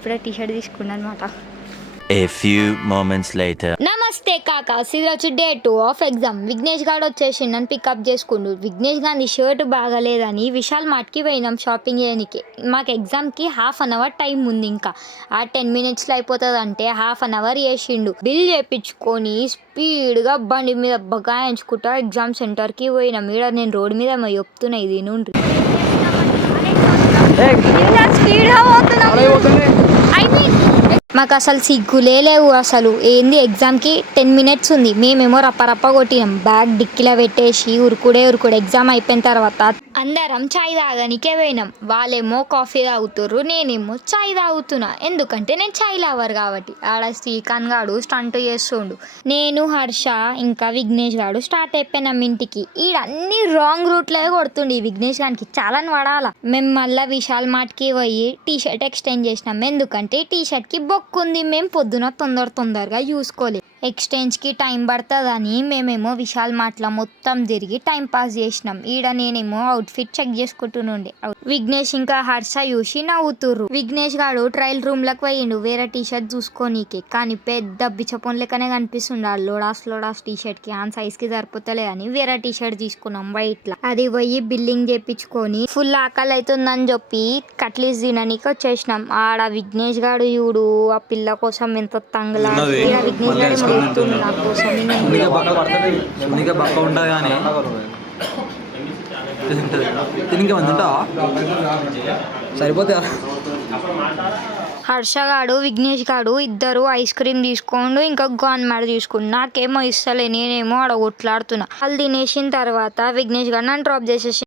ఇప్పుడే T shirt తీసుకున్నాను అనమాట. A few moments later. నమస్తే కాకా, ఈరోజు డే 2 ఆఫ్ ఎగ్జామ్. విఘ్నేష్ గారు వచ్చేసి నన్ను పికప్ చేసుకుండు. విఘ్నేష్ గారి షర్ట్ బాగాలేదని విశాల్ మార్ట్కి పోయినాం షాపింగ్ చేయడానికి. మాకు ఎగ్జామ్కి 1/2 అవర్ టైం ఉంది. ఇంకా ఆ 10 మినిట్స్లో అయిపోతుంది అంటే 1/2 అవర్ చేసిండు. బిల్ చేయించుకొని స్పీడ్గా బండి మీద బగాయించుకుంటా ఎగ్జామ్ సెంటర్కి పోయినాం. ఈడ నేను రోడ్డు మీద చెప్తున్నా, ఇది నుండి స్పీడ్గా పోతున్నాం. మాకు అసలు సిగ్గులే లేవు. అసలు ఏంది, ఎగ్జామ్కి 10 మినిట్స్ ఉంది, మేమేమో రప్ప కొట్టినాం. బ్యాగ్ డిక్కిలో పెట్టేసి ఉరుకుడే ఎగ్జామ్ అయిపోయిన తర్వాత అందరం చాయ్ తాగనికే పోయినాం. వాళ్ళేమో కాఫీ తాగుతుర్రు, నేనేమో చాయ్ తాగుతున్నా. ఎందుకంటే నేను చాయ్ లవర్ కాబట్టి. ఆడ శ్రీకాంత్ గాడు స్టంట్ చేస్తుండు, నేను హర్ష ఇంకా విఘ్నేష్ గాడు స్టార్ట్ అయిపోయినాం ఇంటికి. ఈడ అన్ని రాంగ్ రూట్లో కొడుతుండే విఘ్నేష్ గారికి, చాలా పడాల. మేము మళ్ళీ విశాల్ మార్ట్కి పోయి టీ షర్ట్ ఎక్స్చేంజ్ చేసినాం. ఎందుకంటే టీ షర్ట్కి బొక్కుంది. మేము పొద్దున తొందరగా చూసుకోలేదు. ఎక్స్చేంజ్కి టైం పడుతుందని మేమేమో విశాల్ మార్ట్లో మొత్తం తిరిగి టైం పాస్ చేసినాం. ఈడ నేనేమో అవుట్ఫిట్ చెక్ చేసుకుంటుండే. విఘ్నేష్ ఇంకా హర్ష చూసి నవ్వుతుర్రు. విఘ్నేష్ గాడు ట్రయల్ రూమ్లకు పోయిండు వేరే టీ షర్ట్ చూసుకోనీకి. కానీ పెద్ద బిచ్చపోన్ లెక్కనే కనిపిస్తుండే. లోడాస్ టీ షర్ట్కి ఆ సైజ్కి సరిపోతలే అని వేరే టీ షర్ట్ తీసుకున్నాం వైట్లో. అది పోయి బిల్లింగ్ చేయించుకొని ఫుల్ ఆకలి అవుతుందని చెప్పి కట్లీస్ తిననీకి వచ్చేసినాం. ఆడ విఘ్నేష్ గాడు చూడు ఆ పిల్ల కోసం ఎంత తంగలా. విఘ్నేష్ గాడు మొత్తుంది నా కోసం. హర్ష గాడు విఘ్నేష్ గాడు ఇద్దరు ఐస్ క్రీమ్ తీసుకోండు, ఇంకా గవర్నమెంట్ తీసుకుండు. నాకేమో ఇస్తలే, నేనేమో ఆడ కొట్లాడుతున్నా. వాళ్ళు తినేసిన తర్వాత విఘ్నేష్ గారు నన్ను డ్రాప్ చేసేసి